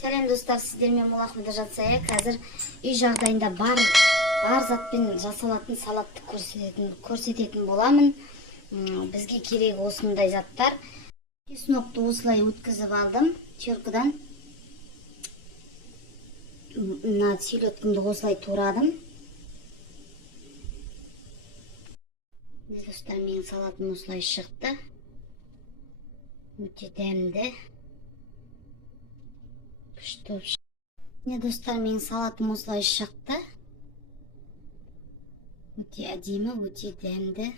Сәлем достар, сіздермен Молахмеда жатсаяк. Қазір үй жағдайында бар затпен жасалатын салатты көрсететін боламын. Бізге керек осындай заттар. Чеснокты осылай өткізіп алдым теркадан. Мына селедкамды осылай турадым. Достар, менің салатым осылай шықты. Өте дәмді. Достар, менің салатым осылай шықты. Өте әдемі, өте дәмді.